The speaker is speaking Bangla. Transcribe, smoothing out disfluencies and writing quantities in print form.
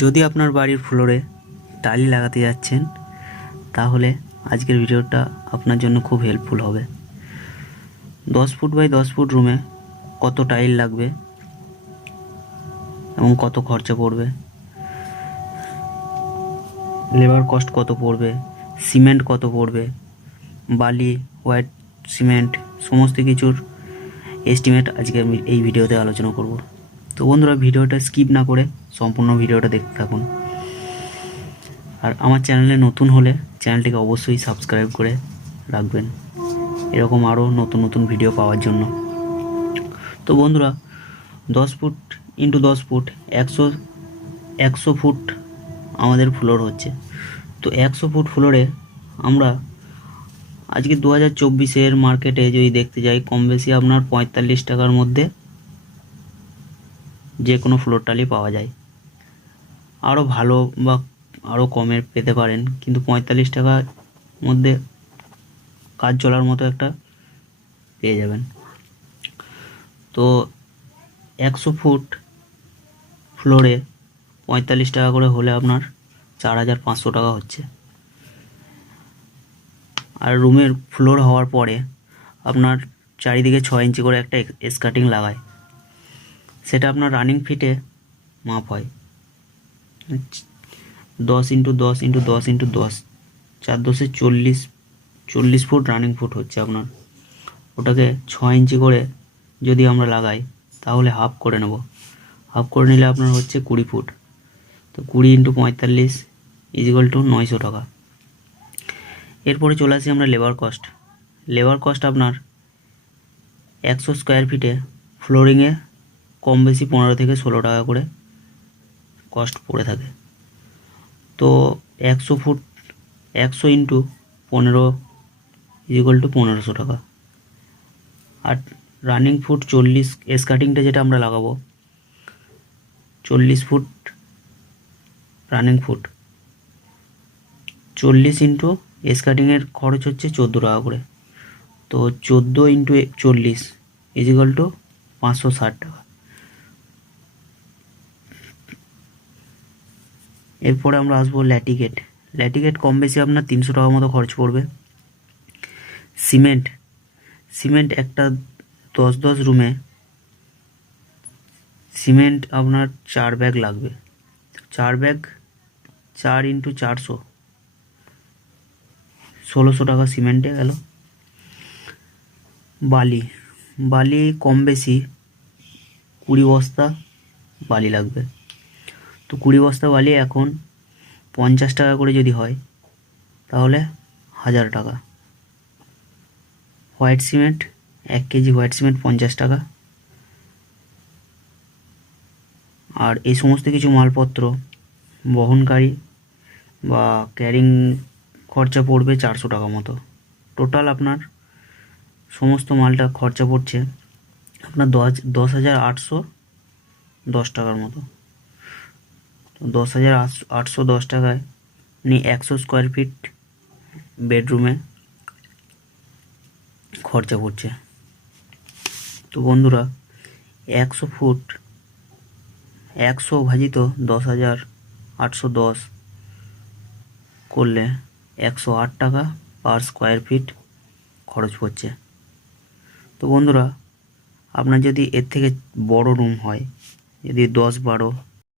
যদি আপনার বাড়ির ফ্লোরে টাইল লাগাতে যাচ্ছেন তাহলে আজকের ভিডিওটা আপনার জন্য খুব হেল্পফুল হবে। 10 ফুট বাই 10 ফুট রুমে কত টাইল লাগবে এবং কত খরচা পড়বে, লেবার কস্ট কত পড়বে, সিমেন্ট কত পড়বে, বালি, হোয়াইট সিমেন্ট, সমস্ত কিছুর এস্টিমেট আজকে আমি এই ভিডিওতে আলোচনা করব। তো বন্ধুরা, ভিডিওটা স্কিপ না করে সম্পূর্ণ ভিডিওটা দেখতে থাকুন। আর আমার চ্যানেলে নতুন হলে চ্যানেলটিকে অবশ্যই সাবস্ক্রাইব করে রাখবেন এরকম আরও নতুন নতুন ভিডিও পাওয়ার জন্য। তো বন্ধুরা, 10 ফুট ইন্টু 10 ফুট 100 ফুট আমাদের ফ্লোর হচ্ছে। তো 100 ফুট ফ্লোরে আমরা আজকে 2024-এর মার্কেটে যদি দেখতে যাই, কম বেশি আপনার 45 টাকার মধ্যে যে কোনো ফ্লোর টাইলই পাওয়া যায়। আরও ভালো বা আরও কমে পেতে পারেন, কিন্তু 45 টাকার মধ্যে কাজ চলার মতো একটা পেয়ে যাবেন। তো 100 ফুট ফ্লোরে 45 টাকা করে হলে আপনার 4500 টাকা হচ্ছে। আর রুমের ফ্লোর হওয়ার পরে আপনার চারিদিকে 6 ইঞ্চি করে একটা স্কার্টিং লাগায়, সেটা আপনার রানিং ফিটে মাপ হয়। 10 into 10 into 10 into 10, 4 10 40 foot running foot হচ্ছে আপনার। ওটাকে 6 ইঞ্চি করে যদি আমরা লাগাই তাহলে হাফ করে নেব। হাফ করে নিলে আপনার হচ্ছে 20 ফুট। তো 20 ইন্টু 45 ইজিক্যাল টু 900 টাকা। এরপরে চলে আসি আমরা লেবার কস্ট। লেবার কস্ট আপনার 100 স্কোয়ার ফিটে ফ্লোরিংয়ে কম বেশি 15 থেকে 16 টাকা করে কস্ট পড়ে থাকে। তো 100 ফুট 100 ইন্টু 15 ইজিক্যাল টু 1500 টাকা। আর রানিং ফুট 40, স্কার্টিংটা যেটা আমরা লাগাবো 40 ফুট রানিং ফুট, 40 ইন্টু স্কার্টিংয়ের খরচ হচ্ছে 14 টাকা করে। তো 14 ইন্টু 40 ইজিক্যাল টু 560 টাকা। এরপরে আমরা আসবো ল্যাটিগেট। ল্যাটিগেট কম বেশি আপনার 300 টাকা মতো খরচ পড়বে। সিমেন্ট একটা 10 রুমে সিমেন্ট আপনার 4 ব্যাগ লাগবে। 4 ব্যাগ 4 ইন্টু 400 1600 টাকা সিমেন্টে গেল। বালি কম বেশি 20 বস্তা বালি লাগবে। তো 20 বস্তা বালি এখন 50 টাকা করে যদি হয় তাহলে 1000 টাকা। White cement 1 KG white cement 50 টাকা। আর এই সমস্ত কিছু মালপত্র বহনকারী বা ক্যারিং খরচা পড়বে 400 টাকা মতো। টোটাল আপনার সমস্ত মালটা খরচা পড়ছে আপনার 10,810 টাকার মতো। তো 10,810 টাকায় আপনি 100 স্কোয়ার ফিট বেডরুমে খরচা পড়ছে। তো বন্ধুরা, 100 ফুট 100 ভাজিত 10,810 করলে 108 টাকা পার স্কোয়ার ফিট খরচ পড়ছে। তো বন্ধুরা, আপনার যদি এর থেকে বড় রুম হয়, যদি 10-12